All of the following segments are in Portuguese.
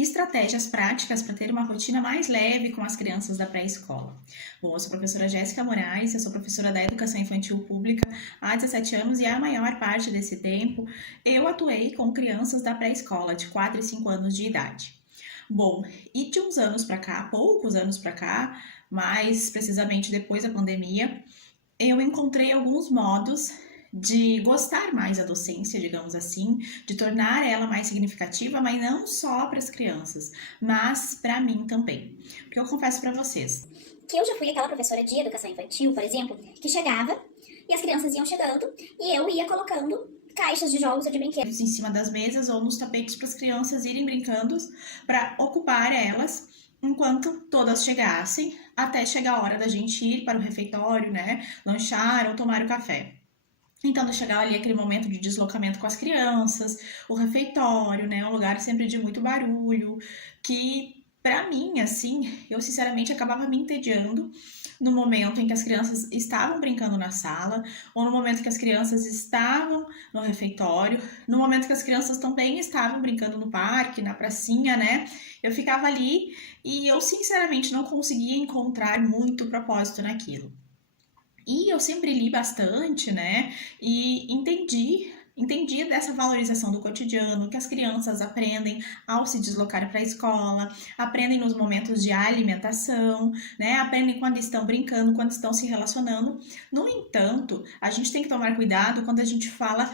Estratégias práticas para ter uma rotina mais leve com as crianças da pré-escola. Bom, eu sou a professora Jéssica Moraes, eu sou professora da Educação Infantil Pública há 17 anos e a maior parte desse tempo eu atuei com crianças da pré-escola de 4 e 5 anos de idade. Bom, e de uns anos para cá, poucos anos para cá, mais precisamente depois da pandemia, eu encontrei alguns modos de gostar mais da docência, digamos assim, de tornar ela mais significativa, mas não só para as crianças, mas para mim também. Porque eu confesso para vocês que eu já fui aquela professora de educação infantil, por exemplo, que chegava e as crianças iam chegando e eu ia colocando caixas de jogos ou de brinquedos em cima das mesas ou nos tapetes para as crianças irem brincando, para ocupar elas enquanto todas chegassem, até chegar a hora da gente ir para o refeitório, né, lanchar ou tomar o café. Então, de chegar ali aquele momento de deslocamento com as crianças, o refeitório, né, um lugar sempre de muito barulho, que para mim, assim, eu sinceramente acabava me entediando no momento em que as crianças estavam brincando na sala, ou no momento que as crianças estavam no refeitório, no momento que as crianças também estavam brincando no parque, na pracinha, né? Eu ficava ali e eu sinceramente não conseguia encontrar muito propósito naquilo. E eu sempre li bastante, né? E entendi dessa valorização do cotidiano, que as crianças aprendem ao se deslocar para a escola, aprendem nos momentos de alimentação, né? Aprendem quando estão brincando, quando estão se relacionando. No entanto, a gente tem que tomar cuidado quando a gente fala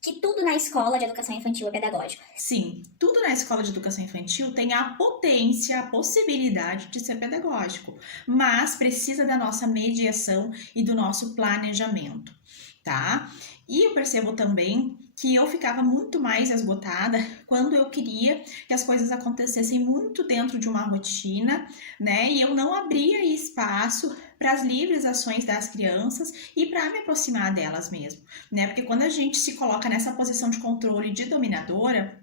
que tudo na escola de educação infantil é pedagógico. sim, tudo na escola de educação infantil tem a potência, a possibilidade de ser pedagógico, mas precisa da nossa mediação e do nosso planejamento, tá? E eu percebo também que eu ficava muito mais esgotada quando eu queria que as coisas acontecessem muito dentro de uma rotina, né? E eu não abria espaço para as livres ações das crianças e para me aproximar delas mesmo, né? Porque quando a gente se coloca nessa posição de controle de dominadora,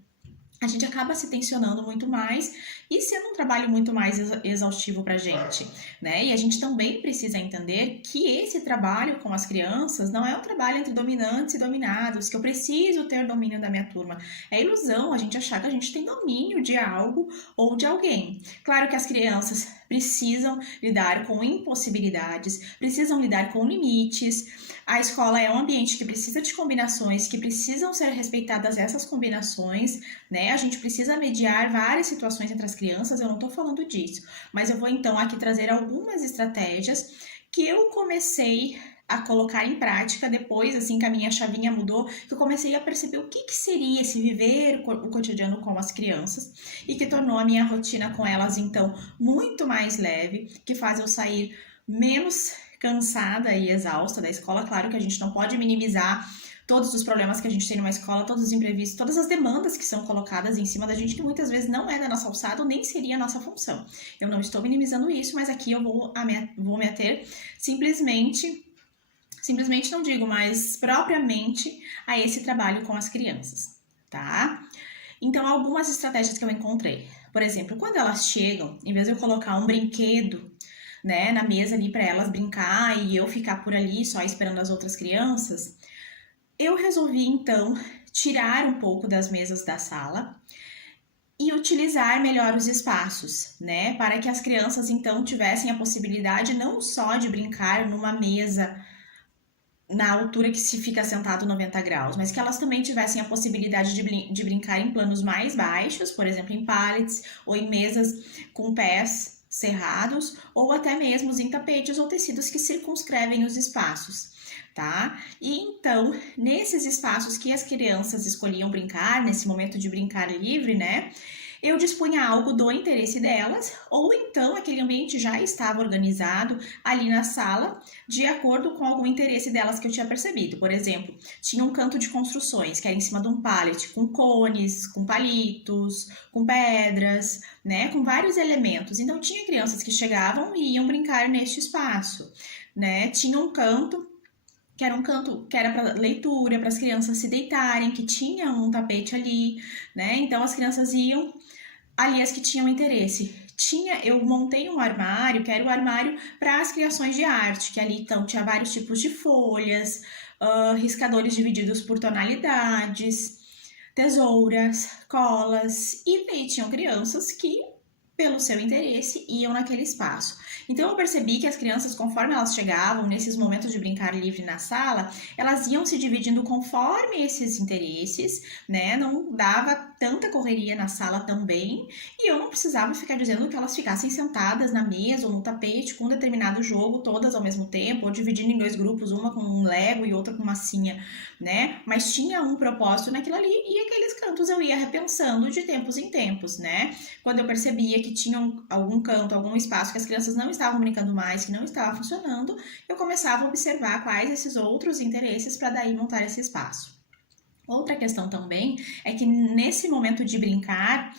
a gente acaba se tensionando muito mais e sendo um trabalho muito mais exaustivo para a gente, né? E a gente também precisa entender que esse trabalho com as crianças não é um trabalho entre dominantes e dominados, que eu preciso ter domínio da minha turma. É ilusão a gente achar que a gente tem domínio de algo ou de alguém. Claro que as crianças precisam lidar com impossibilidades, precisam lidar com limites. A escola é um ambiente que precisa de combinações, que precisam ser respeitadas essas combinações, né? A gente precisa mediar várias situações entre as crianças, eu não tô falando disso, mas eu vou então aqui trazer algumas estratégias que eu comecei a colocar em prática depois, assim que a minha chavinha mudou, que eu comecei a perceber o que seria esse viver o cotidiano com as crianças e que tornou a minha rotina com elas, então, muito mais leve, que faz eu sair menos cansada e exausta da escola. Claro que a gente não pode minimizar todos os problemas que a gente tem numa escola, todos os imprevistos, todas as demandas que são colocadas em cima da gente, que muitas vezes não é da nossa alçada ou nem seria a nossa função. Eu não estou minimizando isso, mas aqui eu vou me ater simplesmente não digo, mas propriamente a esse trabalho com as crianças, tá? Então, algumas estratégias que eu encontrei. Por exemplo, quando elas chegam, em vez de eu colocar um brinquedo, né, na mesa ali para elas brincar e eu ficar por ali só esperando as outras crianças, eu resolvi então tirar um pouco das mesas da sala e utilizar melhor os espaços, né, para que as crianças então tivessem a possibilidade não só de brincar numa mesa na altura que se fica sentado 90 graus, mas que elas também tivessem a possibilidade de brincar em planos mais baixos, por exemplo, em pallets ou em mesas com pés cerrados, ou até mesmo em tapetes ou tecidos que circunscrevem os espaços, tá? E então, nesses espaços que as crianças escolhiam brincar, nesse momento de brincar livre, né? Eu dispunha algo do interesse delas, ou então aquele ambiente já estava organizado ali na sala, de acordo com algum interesse delas que eu tinha percebido. Por exemplo, tinha um canto de construções, que era em cima de um pallet, com cones, com palitos, com pedras, né, com vários elementos. Então, tinha crianças que chegavam e iam brincar neste espaço, né? Tinha um canto que era para leitura, para as crianças se deitarem, que tinha um tapete ali, né? Então as crianças iam ali, as que tinham interesse. Eu montei um armário, que era o armário para as criações de arte, que ali então tinha vários tipos de folhas, riscadores divididos por tonalidades, tesouras, colas, e daí tinham crianças que, pelo seu interesse, iam naquele espaço. Então eu percebi que as crianças, conforme elas chegavam nesses momentos de brincar livre na sala, elas iam se dividindo conforme esses interesses, né? Não dava tanta correria na sala também, e eu não precisava ficar dizendo que elas ficassem sentadas na mesa ou no tapete com um determinado jogo todas ao mesmo tempo, ou dividindo em 2 grupos, uma com um Lego e outra com massinha, né? Mas tinha um propósito naquilo ali, e aqueles cantos eu ia repensando de tempos em tempos, né? Quando eu percebia que tinha algum canto, algum espaço que as crianças não estavam brincando mais, que não estava funcionando, eu começava a observar quais esses outros interesses para daí montar esse espaço. Outra questão também é que nesse momento de brincar,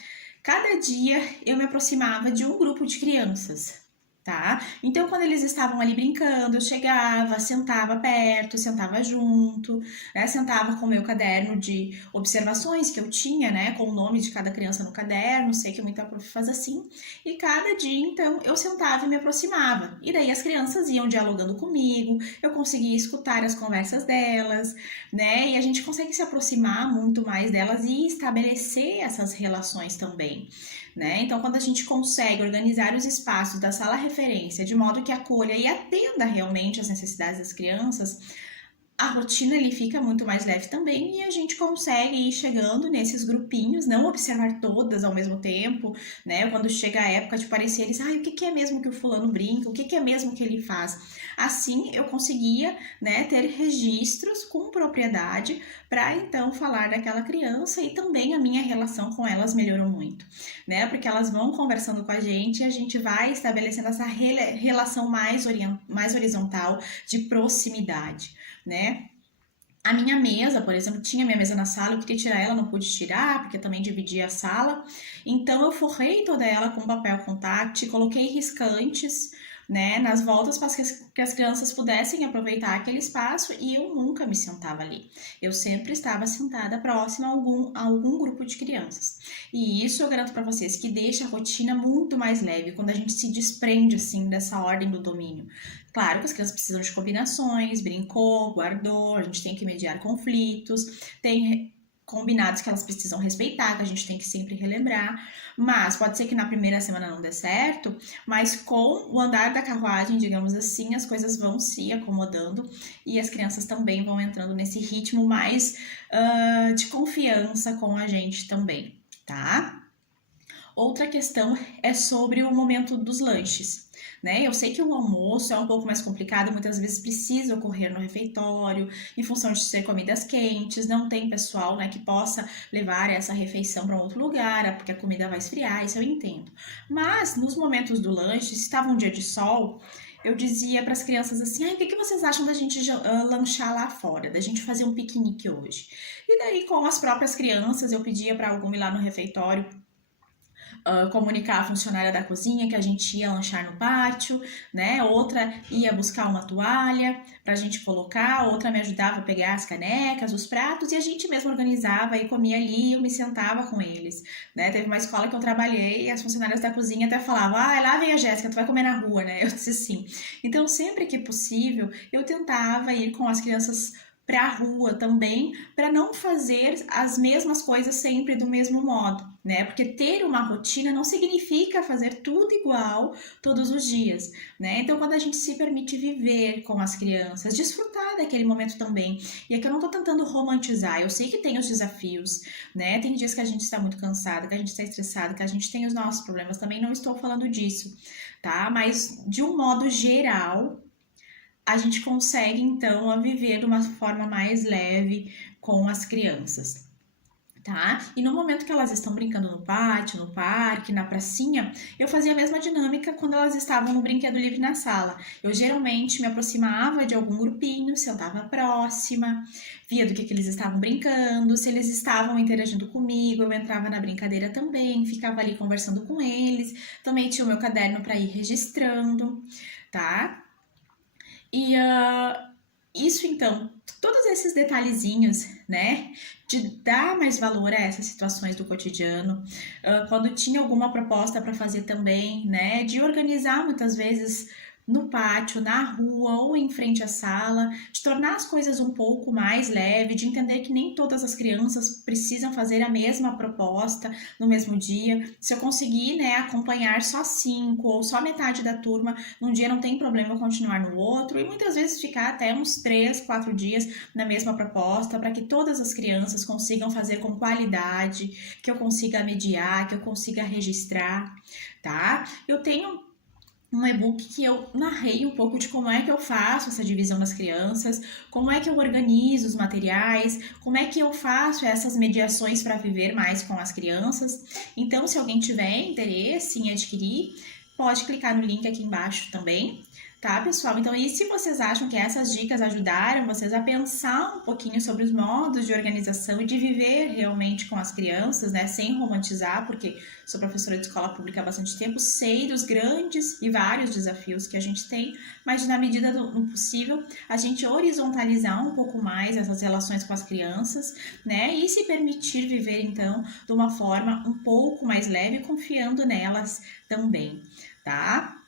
cada dia eu me aproximava de um grupo de crianças, tá? Então, quando eles estavam ali brincando, eu chegava, sentava perto, sentava junto, né? Sentava com o meu caderno de observações que eu tinha, né? Com o nome de cada criança no caderno, sei que muita prof faz assim. E cada dia, então, eu sentava e me aproximava. E daí as crianças iam dialogando comigo, eu conseguia escutar as conversas delas, né? E a gente consegue se aproximar muito mais delas e estabelecer essas relações também. Né? Então, quando a gente consegue organizar os espaços da sala referência de modo que acolha e atenda realmente às necessidades das crianças, a rotina ele fica muito mais leve também e a gente consegue ir chegando nesses grupinhos, não observar todas ao mesmo tempo, né? Quando chega a época de parecer eles, o que é mesmo que o fulano brinca, o que é mesmo que ele faz? Assim eu conseguia, né, ter registros com propriedade para então falar daquela criança e também a minha relação com elas melhorou muito, né? Porque elas vão conversando com a gente e a gente vai estabelecendo essa relação mais horizontal de proximidade, né? A minha mesa, por exemplo, tinha minha mesa na sala, eu queria tirar ela, não pude tirar, porque também dividia a sala. Então eu forrei toda ela com papel contact, coloquei riscantes, né, nas voltas para que as crianças pudessem aproveitar aquele espaço e eu nunca me sentava ali. Eu sempre estava sentada próxima a algum grupo de crianças. E isso eu garanto para vocês que deixa a rotina muito mais leve quando a gente se desprende assim dessa ordem do domínio. Claro que as crianças precisam de combinações, brincou, guardou, a gente tem que mediar conflitos, tem combinados que elas precisam respeitar, que a gente tem que sempre relembrar, mas pode ser que na primeira semana não dê certo, mas com o andar da carruagem, digamos assim, as coisas vão se acomodando e as crianças também vão entrando nesse ritmo mais de confiança com a gente também, tá? Outra questão é sobre o momento dos lanches. Né? Eu sei que o almoço é um pouco mais complicado, muitas vezes precisa ocorrer no refeitório, em função de ser comidas quentes, não tem pessoal, né, que possa levar essa refeição para outro lugar, porque a comida vai esfriar, isso eu entendo. Mas nos momentos do lanche, se estava um dia de sol, eu dizia para as crianças assim, o que vocês acham da gente lanchar lá fora, da gente fazer um piquenique hoje? E daí com as próprias crianças eu pedia para algum ir lá no refeitório comunicar a funcionária da cozinha que a gente ia lanchar no pátio, né? Outra ia buscar uma toalha para a gente colocar, outra me ajudava a pegar as canecas, os pratos, e a gente mesmo organizava e comia ali e eu me sentava com eles, né? Teve uma escola que eu trabalhei e as funcionárias da cozinha até falavam, lá vem a Jéssica, tu vai comer na rua, né? Eu disse sim. Então, sempre que possível, eu tentava ir com as crianças para a rua também, para não fazer as mesmas coisas sempre do mesmo modo, né? Porque ter uma rotina não significa fazer tudo igual todos os dias, né? Então, quando a gente se permite viver com as crianças, desfrutar daquele momento também. E aqui eu não tô tentando romantizar, eu sei que tem os desafios, né? Tem dias que a gente está muito cansado, que a gente está estressado, que a gente tem os nossos problemas, também não estou falando disso, tá? Mas, de um modo geral, a gente consegue, então, a viver de uma forma mais leve com as crianças, tá? E no momento que elas estão brincando no pátio, no parque, na pracinha, eu fazia a mesma dinâmica quando elas estavam no brinquedo livre na sala. Eu geralmente me aproximava de algum grupinho, sentava próxima, via do que eles estavam brincando, se eles estavam interagindo comigo, eu entrava na brincadeira também, ficava ali conversando com eles, também tinha o meu caderno para ir registrando, tá? E isso, então, todos esses detalhezinhos, né, de dar mais valor a essas situações do cotidiano, quando tinha alguma proposta para fazer também, né, de organizar muitas vezes no pátio, na rua ou em frente à sala, de tornar as coisas um pouco mais leve, de entender que nem todas as crianças precisam fazer a mesma proposta no mesmo dia. Se eu conseguir, né, acompanhar só 5 ou só metade da turma, num dia não tem problema eu continuar no outro, e muitas vezes ficar até uns 3, 4 dias na mesma proposta, para que todas as crianças consigam fazer com qualidade, que eu consiga mediar, que eu consiga registrar, tá? Eu tenho um e-book que eu narrei um pouco de como é que eu faço essa divisão das crianças, como é que eu organizo os materiais, como é que eu faço essas mediações para viver mais com as crianças. Então, se alguém tiver interesse em adquirir, pode clicar no link aqui embaixo também. Tá, pessoal? Então, e se vocês acham que essas dicas ajudaram vocês a pensar um pouquinho sobre os modos de organização e de viver realmente com as crianças, né, sem romantizar, porque sou professora de escola pública há bastante tempo, sei dos grandes e vários desafios que a gente tem, mas na medida do possível, a gente horizontalizar um pouco mais essas relações com as crianças, né, e se permitir viver, então, de uma forma um pouco mais leve, confiando nelas também, tá?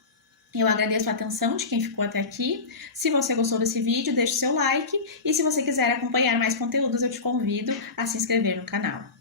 Eu agradeço a atenção de quem ficou até aqui. Se você gostou desse vídeo, deixe seu like. E se você quiser acompanhar mais conteúdos, eu te convido a se inscrever no canal.